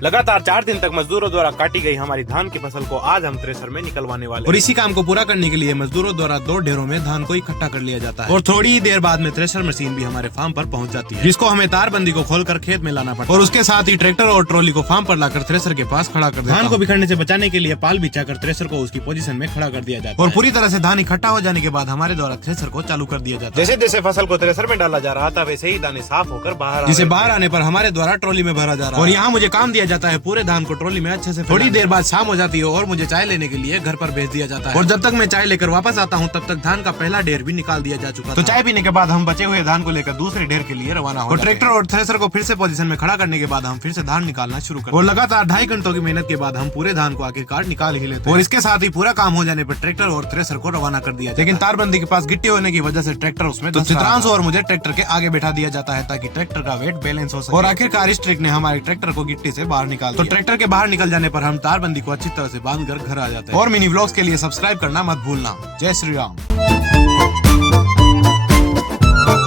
लगातार 4 दिन तक मजदूरों द्वारा काटी गई हमारी धान की फसल को आज हम थ्रेसर में निकलवाने वाले और इसी काम को पूरा करने के लिए मजदूरों द्वारा 2 ढेरों में धान को इकट्ठा कर लिया जाता है और थोड़ी ही देर बाद में थ्रेसर मशीन भी हमारे फार्म पर पहुंच जाती है, जिसको हमें तारबंदी को खोलकर खेत में लाना पड़ता है और उसके साथ ही ट्रैक्टर और ट्रॉली को फार्म पर लाकर थ्रेसर के पास खड़ा कर धान को बिखरने से बचाने के लिए पाल बिछाकर थ्रेसर को उसकी पोजीशन में खड़ा कर दिया जाता है और पूरी तरह से धान इकट्ठा हो जाने के बाद हमारे द्वारा थ्रेसर को चालू कर दिया जाता है। जैसे जैसे फसल को थ्रेसर में डाला जा रहा था वैसे ही दाने साफ होकर बाहर जिसे बाहर आने पर हमारे द्वारा ट्रॉली में भरा जा रहा है और यहाँ मुझे काम दिया जाता है पूरे धान को ट्रॉली में अच्छे से। थोड़ी देर बाद शाम हो जाती है और मुझे चाय लेने के लिए घर पर भेज दिया जाता है और जब तक मैं चाय लेकर वापस आता हूँ तब तक धान का पहला ढेर भी निकाल दिया जा चुका है। तो चाय पीने के बाद हम बचे हुए धान को लेकर दूसरे ढेर के लिए रवाना हो ट्रैक्टर और थ्रेसर को फिर से पोजीशन में खड़ा करने के बाद हम फिर से धान निकालना शुरू करते और लगातार 2.5 घंटों की मेहनत के बाद हम पूरे धान को आखिरकार निकाल ही लेते और इसके साथ ही पूरा काम हो जाने पर ट्रैक्टर और थ्रेसर को रवाना कर दिया। लेकिन तारबंदी के पास गिट्टी होने की वजह से ट्रैक्टर उसमें चित्रांशु और मुझे ट्रैक्टर के आगे बैठा दिया जाता है ताकि ट्रैक्टर का वेट बैलेंस हो सके और आखिरकार इस ट्रिक ने हमारे ट्रैक्टर को गिट्टी से बाहर निकाल दिया। तो ट्रैक्टर के बाहर निकल जाने पर हम तारबंदी को अच्छी तरह से बांध कर घर आ जाते हैं और मिनी व्लॉग्स के लिए सब्सक्राइब करना मत भूलना। जय श्री राम।